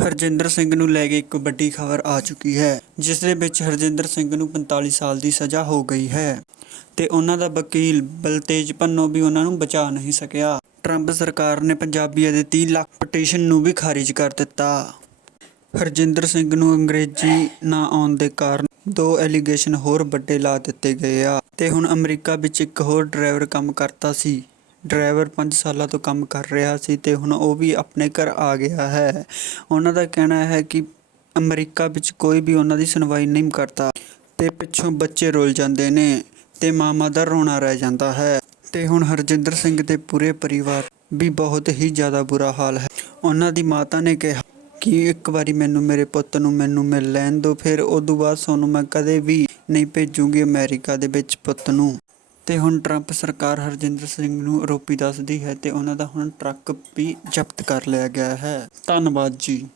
ਹਰਜਿੰਦਰ ਸਿੰਘ ਨੂੰ ਲੈ ਕੇ ਇੱਕ ਵੱਡੀ ਖਬਰ ਆ ਚੁੱਕੀ ਹੈ, ਜਿਸ ਦੇ ਵਿੱਚ ਹਰਜਿੰਦਰ ਸਿੰਘ ਨੂੰ 45 ਸਾਲ ਦੀ ਸਜ਼ਾ ਹੋ ਗਈ ਹੈ ਤੇ ਉਹਨਾਂ ਦਾ ਵਕੀਲ ਬਲਤੇਜ ਪੰਨੋ ਵੀ ਉਹਨਾਂ ਨੂੰ ਬਚਾ ਨਹੀਂ ਸਕਿਆ। ਟਰੰਪ ਸਰਕਾਰ ਨੇ ਪੰਜਾਬੀਆਂ ਦੇ 30 ਲੱਖ ਪਟੀਸ਼ਨ ਨੂੰ ਵੀ ਖਾਰਿਜ ਕਰ ਦਿੱਤਾ। ਹਰਜਿੰਦਰ ਸਿੰਘ ਨੂੰ ਅੰਗਰੇਜ਼ੀ ਨਾ ਆਉਣ ਦੇ ਕਾਰਨ ਦੋ ਐਲੀਗੇਸ਼ਨ ਹੋਰ ਵੱਡੇ ਲਾ ਦਿੱਤੇ ਗਏ ਆ ਤੇ ਹੁਣ ਅਮਰੀਕਾ ਵਿੱਚ ਇੱਕ ਹੋਰ ਡਰਾਈਵਰ ਕੰਮ ਕਰਦਾ ਸੀ। ਡਰਾਈਵਰ 5 ਸਾਲਾਂ ਤੋਂ ਕੰਮ ਕਰ ਰਿਹਾ ਸੀ ਤੇ ਹੁਣ ਉਹ ਵੀ ਆਪਣੇ ਘਰ ਆ ਗਿਆ ਹੈ। ਉਹਨਾਂ ਦਾ ਕਹਿਣਾ ਹੈ ਕਿ ਅਮਰੀਕਾ ਵਿੱਚ ਕੋਈ ਵੀ ਉਹਨਾਂ ਦੀ ਸੁਣਵਾਈ ਨਹੀਂ ਕਰਦਾ ਤੇ ਪਿੱਛੋਂ ਬੱਚੇ ਰੁੱਲ ਜਾਂਦੇ ਨੇ ਤੇ ਮਾਮਾ ਦਾ ਰੋਣਾ ਰਹਿ ਜਾਂਦਾ ਹੈ। ਤੇ ਹੁਣ ਹਰਜਿੰਦਰ ਸਿੰਘ ਦੇ ਪੂਰੇ ਪਰਿਵਾਰ ਵੀ ਬਹੁਤ ਹੀ ਜ਼ਿਆਦਾ ਬੁਰਾ ਹਾਲ ਹੈ। ਉਹਨਾਂ ਦੀ ਮਾਤਾ ਨੇ ਕਿਹਾ ਕਿ ਇੱਕ ਵਾਰੀ ਮੈਨੂੰ ਮੇਰੇ ਪੁੱਤ ਨੂੰ ਮੈਨੂੰ ਮਿਲ ਲੈਣ ਦਿਓ, ਫਿਰ ਉਦੋਂ ਬਾਅਦ ਤੁਹਾਨੂੰ ਮੈਂ ਕਦੇ ਵੀ ਨਹੀਂ ਭੇਜੂਗੀ ਅਮਰੀਕਾ ਦੇ ਵਿੱਚ ਪੁੱਤ ਨੂੰ। ਤੇ ਹੁਣ ਟਰੰਪ ਸਰਕਾਰ ਹਰਜਿੰਦਰ ਸਿੰਘ ਨੂੰ ਆਰੋਪੀ ਦੱਸਦੀ ਹੈ ਤੇ ਉਹਨਾਂ ਦਾ ਹੁਣ ਟਰੱਕ ਵੀ ਜ਼ਬਤ ਕਰ ਲਿਆ ਗਿਆ ਹੈ। ਧੰਨਵਾਦ ਜੀ।